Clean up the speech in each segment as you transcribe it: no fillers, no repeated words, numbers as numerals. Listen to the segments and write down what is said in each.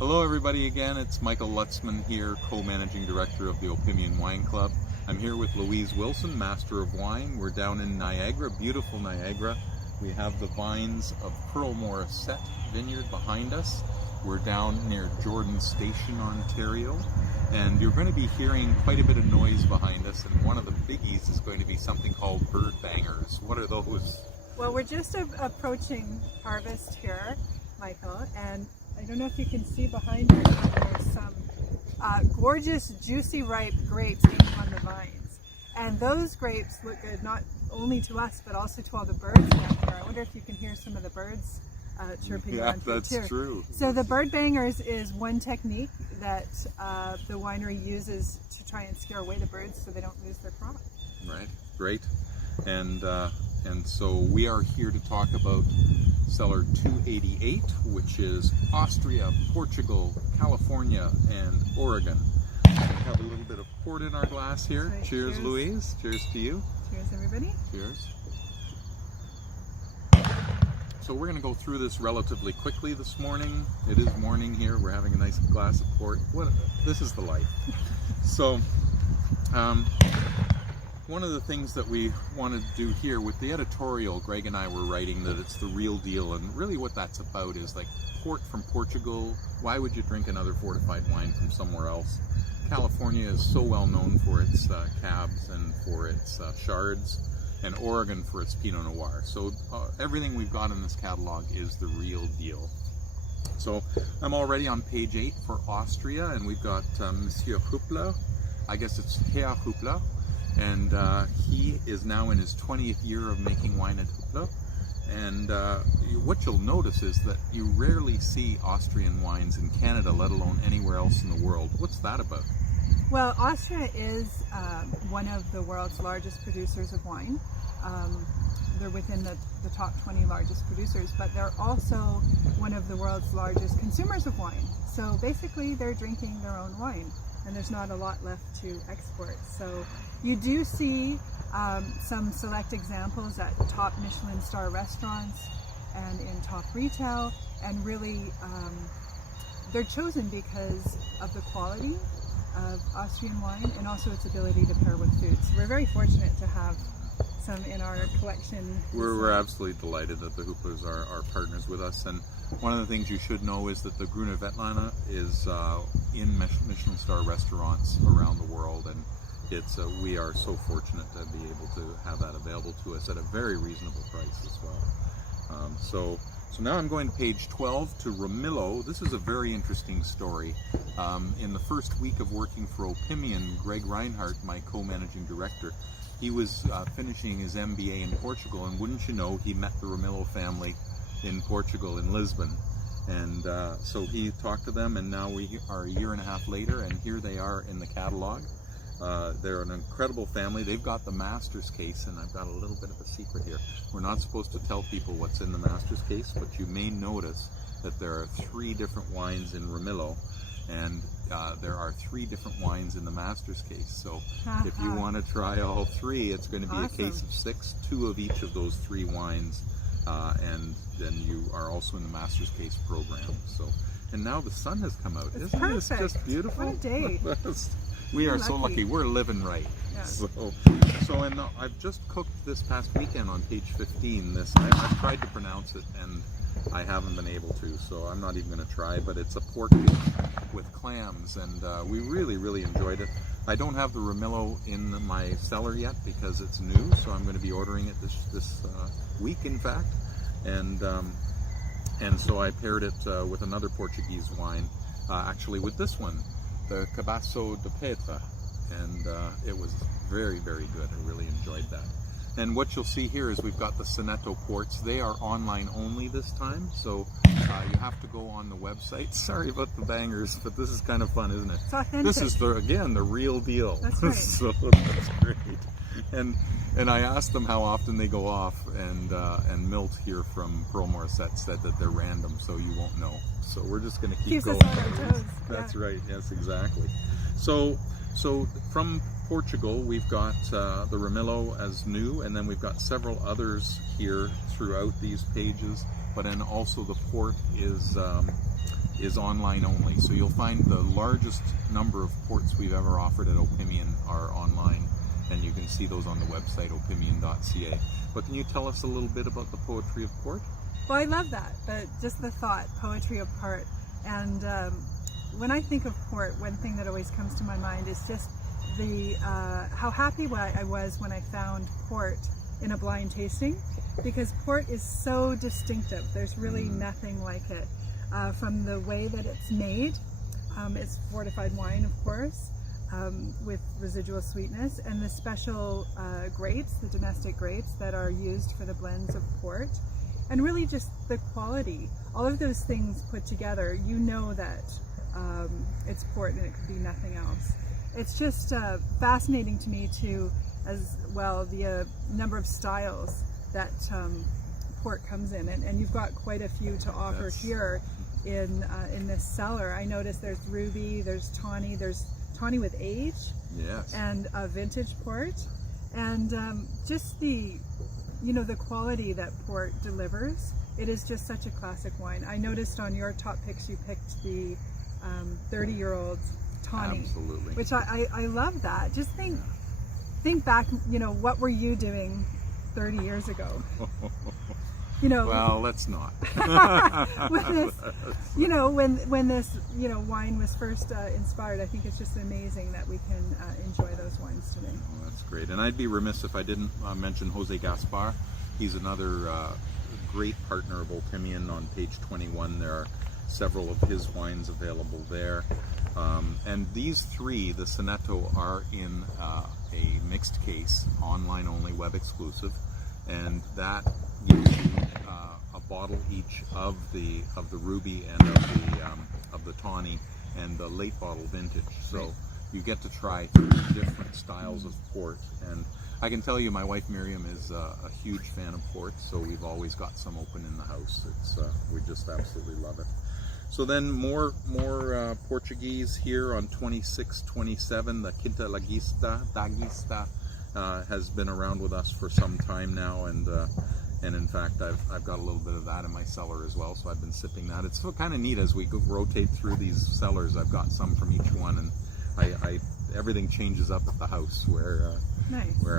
Hello everybody again, it's Michael Lutzman here, co-managing director of the Opimian Wine Club. I'm here with Louise Wilson, Master of Wine. We're down in Niagara, beautiful Niagara. We have the vines of Pearl Morissette Vineyard behind us. We're down near Jordan Station, Ontario, and you're going to be hearing quite a bit of noise behind us, and one of the biggies is going to be something called bird bangers. What are those? Well, we're just approaching harvest here, Michael, and I don't know if you can see behind you, there's some gorgeous, juicy, ripe grapes hanging on the vines. And those grapes look good not only to us, but also to all the birds down here. I wonder if you can hear some of the birds chirping around here too. Yeah, that's true. So the bird bangers is one technique that the winery uses to try and scare away the birds so they don't lose their crop. Right, great. And so we are here to talk about Cellar 288, which is Austria, Portugal, California, and Oregon. We have a little bit of port in our glass here. Right. Cheers, Cheers, Louise. Cheers to you. Cheers, everybody. Cheers. So we're going to go through this relatively quickly this morning. It is morning here. We're having a nice glass of port. This is the life. So, one of the things that we wanted to do here with the editorial, Greg and I were writing that it's the real deal, and really what that's about is like port from Portugal. Why would you drink another fortified wine from somewhere else? California is so well known for its cabs and for its chards, and Oregon for its Pinot Noir. So everything we've got in this catalog is the real deal. So I'm already on page 8 for Austria, and we've got Monsieur Huppler. I guess it's Herr Huppler. And he is now in his 20th year of making wine at Huppler. And what you'll notice is that you rarely see Austrian wines in Canada, let alone anywhere else in the world. What's that about? Well, Austria is one of the world's largest producers of wine. They're within the top 20 largest producers, but they're also one of the world's largest consumers of wine. So basically they're drinking their own wine, and there's not a lot left to export. So you do see some select examples at top Michelin star restaurants and in top retail, and really they're chosen because of the quality of Austrian wine and also its ability to pair with food. So we're very fortunate to have some in our collection. We're absolutely delighted that the Hupplers are partners with us, and one of the things you should know is that the Grüne Veltliner is in Michelin star restaurants around the world, and we are so fortunate to be able to have that available to us at a very reasonable price as well. So now I'm going to page 12 to Ramillo. This is a very interesting story. In the first week of working for Opimian, Greg Reinhardt, my co-managing director, he was finishing his MBA in Portugal, and wouldn't you know, he met the Ramillo family in Portugal, in Lisbon. And so he talked to them, and now we are a year and a half later, and here they are in the catalog. They're an incredible family. They've got the master's case, and I've got a little bit of a secret here. We're not supposed to tell people what's in the master's case, but you may notice that there are 3 different wines in Ramillo, and there are 3 different wines in the master's case. So if you want to try all 3, it's going to be a case of 6, 2 of each of those 3 wines, and then you are also in the master's case program. So, and now the sun has come out. Isn't this just beautiful? What a day. We are so lucky. We're living right. Yeah. So and I've just cooked this past weekend on page 15. I've tried to pronounce it, and I haven't been able to, so I'm not even going to try, but it's a pork with clams, and we really, really enjoyed it. I don't have the Ramillo in my cellar yet because it's new, so I'm going to be ordering it this week, in fact. And so I paired it with another Portuguese wine, actually with this one, the Cabaço de Petra, and it was very, very good. I really enjoyed that. And what you'll see here is we've got the Soneto ports. They are online only this time, so you have to go on the website. Sorry about the bangers, but this is kind of fun, isn't it? It's authentic. This is, again, the real deal. That's right. So that's great. And I asked them how often they go off, and Milt here from Pearl Morissette said that they're random, so you won't know. So we're just going to keep going. Keeps us on our toes. That's right. Yes, exactly. So from Portugal, we've got the Ramillo as new, and then we've got several others here throughout these pages. But then also the port is is online only. So you'll find the largest number of ports we've ever offered at Opimian are online, and you can see those on the website opimian.ca. But can you tell us a little bit about the poetry of port? Well, I love that, just the thought, poetry of port. And when I think of port, one thing that always comes to my mind is just the how happy I was when I found port in a blind tasting, because port is so distinctive. There's really nothing like it. From the way that it's made, it's fortified wine, of course, with residual sweetness, and the special grapes, the domestic grapes that are used for the blends of port, and really just the quality. All of those things put together, you know that it's port and it could be nothing else. It's just fascinating to me too, as well, the number of styles that port comes in, and you've got quite a few to offer here in this cellar. I noticed there's ruby, there's tawny with age, yes, and vintage port, and just the the quality that port delivers. It is just such a classic wine. I noticed on your top picks you picked the 30-year-old tawny, absolutely, which I love that. Just think back, what were you doing 30 years ago? Well, let's not. When this, when this, wine was first inspired, I think it's just amazing that we can enjoy those wines today. Oh, that's great. And I'd be remiss if I didn't mention Jose Gaspar. He's another great partner of Opimian. On page 21, there are several of his wines available there. And these three, the Soneto, are in a mixed case, online only, web exclusive, and that gives you a bottle each of the ruby and of the tawny and the late bottle vintage. So you get to try three different styles of port, and I can tell you my wife Miriam is a huge fan of port, so we've always got some open in the house. It's we just absolutely love it. So then more Portuguese here on 2627. The Quinta Daguista has been around with us for some time now, and in fact I've got a little bit of that in my cellar as well, so I've been sipping that. It's kind of neat as we rotate through these cellars. I've got some from each one, and everything changes up at the house where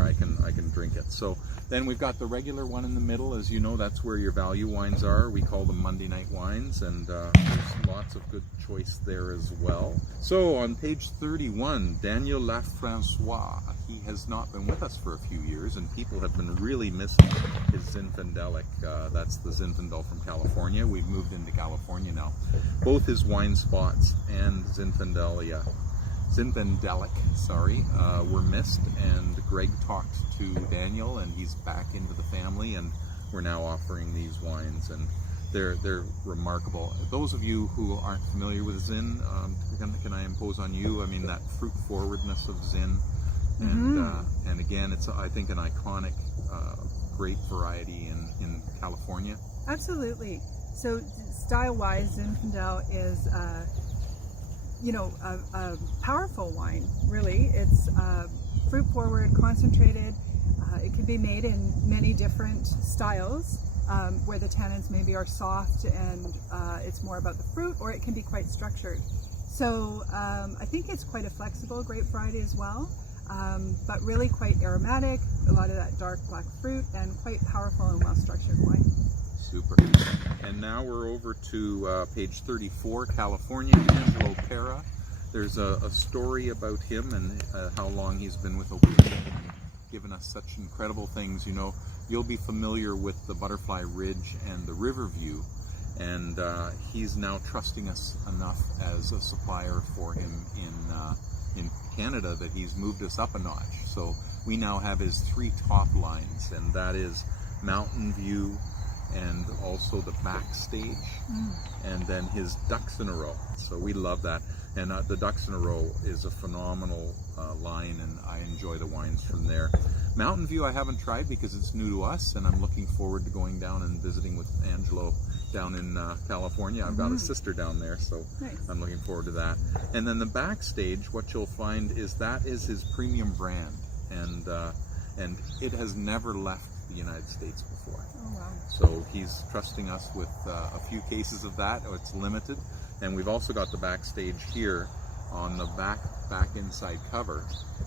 I can drink it. So then we've got the regular one in the middle. As you know, that's where your value wines are. We call them Monday night wines, and there's lots of good choice there as well. So on page 31, Daniel Lafrancois. He has not been with us for a few years, and people have been really missing his Zinfandelic. That's the Zinfandel from California. We've moved into California now. Both his wine spots and Zinfandelic, were missed, and Greg talked to Daniel, and he's back into the family, and we're now offering these wines, and they're remarkable. Those of you who aren't familiar with Zin, can I impose on you? I mean, that fruit forwardness of Zin, and again, it's I think an iconic grape variety in California. Absolutely. So style-wise, Zinfandel is a powerful wine, really. It's fruit forward, concentrated. It can be made in many different styles, where the tannins maybe are soft and it's more about the fruit, or it can be quite structured. So I think it's quite a flexible grape variety as well, but really quite aromatic, a lot of that dark black fruit, and quite powerful and well-structured wine. Super. And now we're over to page 34, California, Angelo Pera. There's a story about him and how long he's been with Opimian and given us such incredible things. You'll be familiar with the Butterfly Ridge and the River View, and he's now trusting us enough as a supplier for him in Canada that he's moved us up a notch. So we now have his three top lines, and that is Mountain View, and also the Backstage, and then his Ducks in a Row. So we love that. And the Ducks in a Row is a phenomenal line, and I enjoy the wines from there. Mountain View I haven't tried because it's new to us, and I'm looking forward to going down and visiting with Angelo down in California. I've got a sister down there, so nice. I'm looking forward to that. And then the Backstage, what you'll find is that is his premium brand, and it has never left the United States before. Oh, wow. So he's trusting us with a few cases of that. It's limited, And we've also got the backstage here. On the back inside cover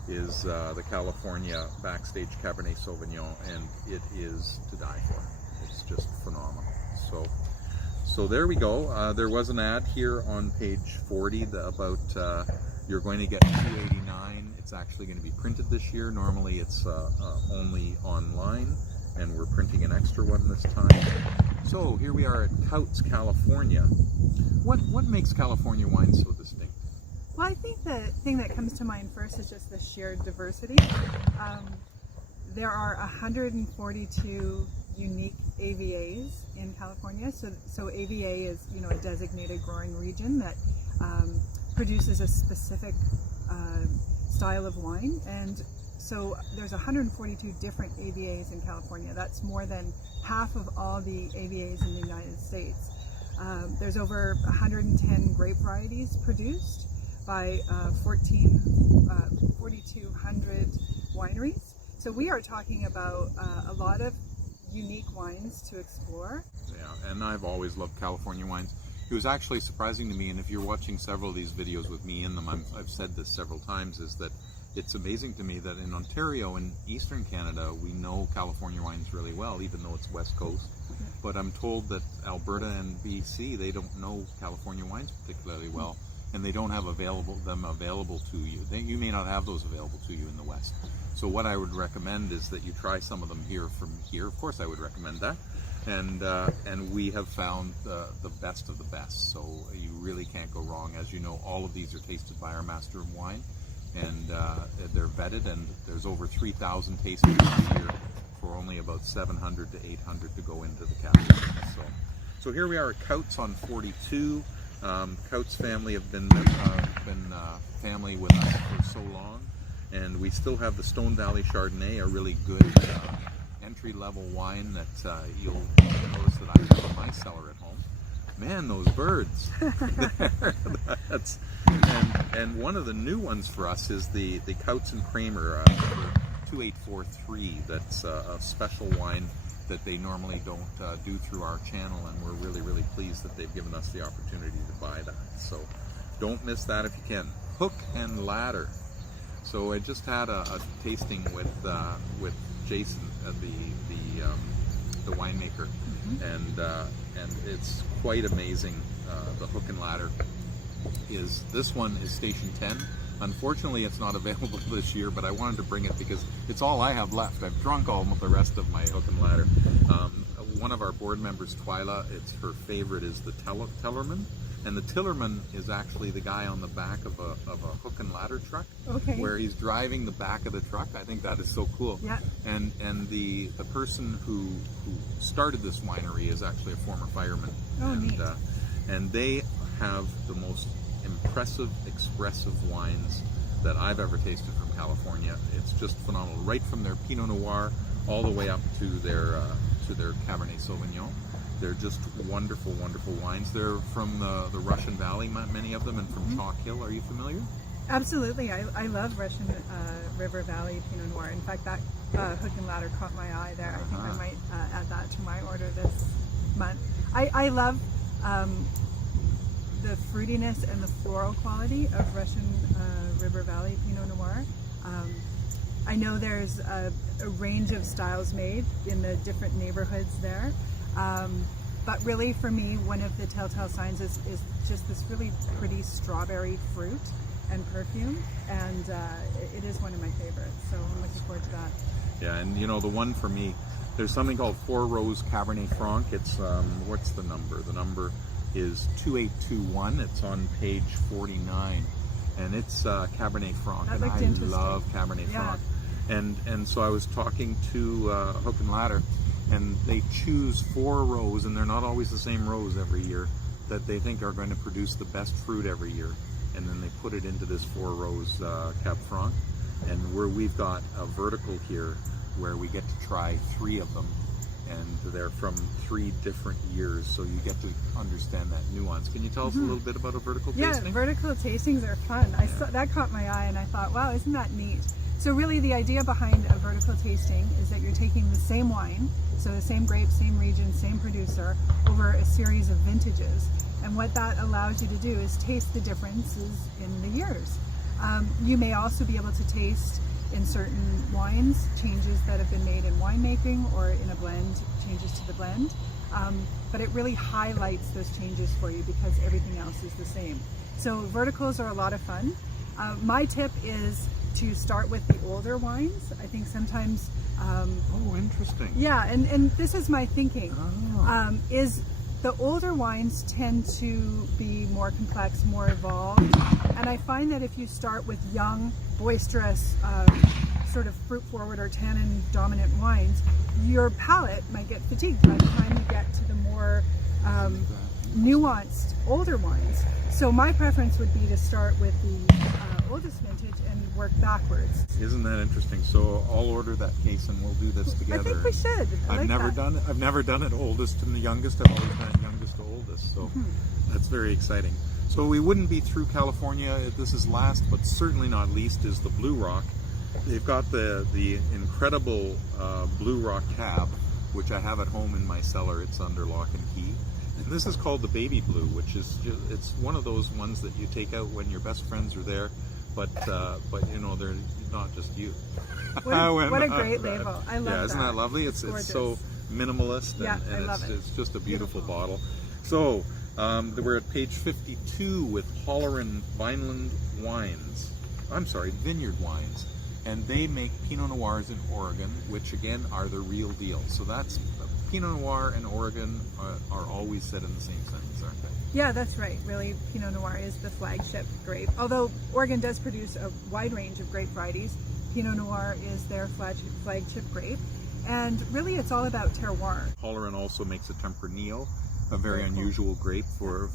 is the California Backstage Cabernet Sauvignon, and it is to die for. It's just phenomenal. So there we go. There was an ad here on page 40 about you're going to get $2.89. It's actually going to be printed this year. Normally it's only online, and we're printing an extra one this time. So here we are at Couts, California. What makes California wine so distinct? Well, I think the thing that comes to mind first is just the sheer diversity. There are 142 unique AVAs in California. So AVA is, a designated growing region that produces a specific style of wine. And so there's 142 different AVAs in California. That's more than half of all the AVAs in the United States. There's over 110 grape varieties produced by 4,200 wineries. So we are talking about a lot of unique wines to explore. Yeah, and I've always loved California wines. It was actually surprising to me, and if you're watching several of these videos with me in them, I've said this several times, is that it's amazing to me that in Ontario and Eastern Canada, we know California wines really well, even though it's West Coast. But I'm told that Alberta and BC, they don't know California wines particularly well, and they don't have them available to you. You may not have those available to you in the West. So what I would recommend is that you try some of them here from here. Of course, I would recommend that. And we have found the best of the best. So you really can't go wrong. As you know, all of these are tasted by our Master of Wine, and they're vetted, and there's over 3,000 tastings a year for only about 700 to 800 to go into the cabinet. So here we are at Couts on 42. Couts family have been family with us for so long, and we still have the Stone Valley Chardonnay, a really good entry-level wine that you'll notice that I have in my cellar at home. Man, those birds! And one of the new ones for us is the Couts and Kramer 2843. That's a special wine that they normally don't do through our channel, and we're really, really pleased that they've given us the opportunity to buy that. So don't miss that if you can. Hook and Ladder. So I just had a tasting with Jason, the winemaker, and it's quite amazing. The Hook and Ladder this one is Station 10. Unfortunately, it's not available this year, but I wanted to bring it because it's all I have left. I've drunk all of the rest of my Hook and Ladder. One of our board members, Twyla, her favorite is the Tellerman. And the Tillerman is actually the guy on the back of a Hook and Ladder truck, where he's driving the back of the truck. I think that is so cool. Yeah. And the person who started this winery is actually a former fireman. Oh, neat. And they have the most impressive, expressive wines that I've ever tasted from California. It's just phenomenal, right from their Pinot Noir all the way up to their Cabernet Sauvignon. They're just wonderful, wonderful wines. They're from the Russian Valley, many of them, and from Chalk Hill. Are you familiar? Absolutely. I love Russian River Valley Pinot Noir. In fact, that Hook and Ladder caught my eye there. I think I might add that to my order this month. I love the fruitiness and the floral quality of Russian River Valley Pinot Noir. I know there's a range of styles made in the different neighborhoods there. But really, for me, one of the telltale signs is just this really pretty strawberry fruit and perfume, and it is one of my favorites, so I'm looking forward to that. Yeah, and the one for me, there's something called Four Rose Cabernet Franc. It's, what's the number? The number is 2821. It's on page 49, and it's Cabernet Franc, That and looked I interesting. love Cabernet Franc. And so I was talking to Hook and Ladder, and they choose 4 rows, and they're not always the same rows every year, that they think are going to produce the best fruit every year, and then they put it into this 4 rows Cab Franc, and we've got a vertical here where we get to try 3 of them, and they're from 3 different years, so you get to understand that nuance. Can you tell us a little bit about a vertical tasting? Yeah, vertical tastings are fun. That caught my eye, and I thought, wow, isn't that neat? So really the idea behind a vertical tasting is that you're taking the same wine, so the same grape, same region, same producer, over a series of vintages. And what that allows you to do is taste the differences in the years. You may also be able to taste in certain wines changes that have been made in winemaking, or in a blend, changes to the blend. But it really highlights those changes for you because everything else is the same. So verticals are a lot of fun. My tip is to start with the older wines. I think sometimes Oh, interesting. yeah, and this is my thinking, Oh. is the older wines tend to be more complex, more evolved, and I find that if you start with young, boisterous, sort of fruit-forward or tannin-dominant wines, your palate might get fatigued by the time you get to the more nuanced, older wines. So my preference would be to start with the oldest vintage and work backwards. Isn't that interesting? So I'll order that case and we'll do this together. I think we should. I've never done it oldest and the youngest. I've always done youngest to oldest. So that's very exciting. So we wouldn't be through California. This is last, but certainly not least, is the Blue Rock. They've got the incredible Blue Rock cab, which I have at home in my cellar. It's under lock and key. And this is called the Baby Blue, which is it's one of those ones that you take out when your best friends are there, but you know, they're not just you. What a great label! I love that. Yeah, isn't that lovely? It's so minimalist, and it's just a beautiful bottle. So we're at page 52 with Holleran Vineland Wines. I'm sorry, Vineyard Wines. And they make Pinot Noirs in Oregon, which again are the real deal. So that's Pinot Noir and Oregon are always said in the same sentence, aren't they? Yeah, that's right. Really, Pinot Noir is the flagship grape. Although Oregon does produce a wide range of grape varieties, Pinot Noir is their flagship grape. And really, it's all about terroir. Holleran also makes a Tempranillo, a very unusual grape for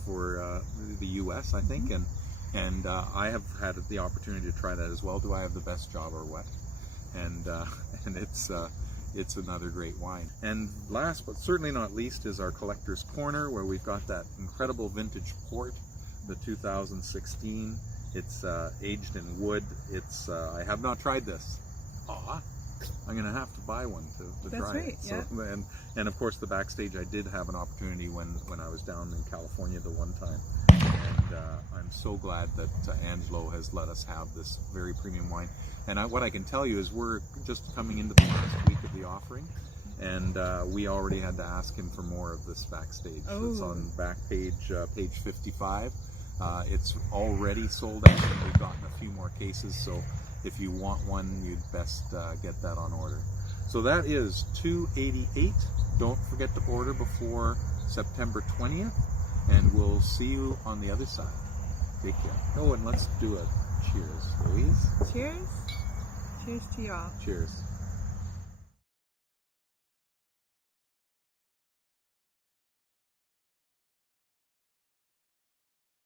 the U.S., I think, and I have had the opportunity to try that as well. Do I have the best job or what? And it's another great wine. And last but certainly not least is our Collector's Corner, where we've got that incredible vintage port, the 2016. It's aged in wood. It's I have not tried this. Aw, I'm gonna have to buy one to That's try right, it. So, yeah. and of course the backstage, I did have an opportunity when I was down in California the one time, and I'm so glad that Angelo has let us have this very premium wine. And what I can tell you is we're just coming into the last week of the offering, and we already had to ask him for more of this backstage. Oh. It's on back page 55. It's already sold out, and we've gotten a few more cases, so if you want one, you'd best get that on order. So that is $288. Don't forget to order before September 20th, and we'll see you on the other side. Take care. Oh, and let's do a cheers, Louise. Cheers. Cheers to y'all. Cheers.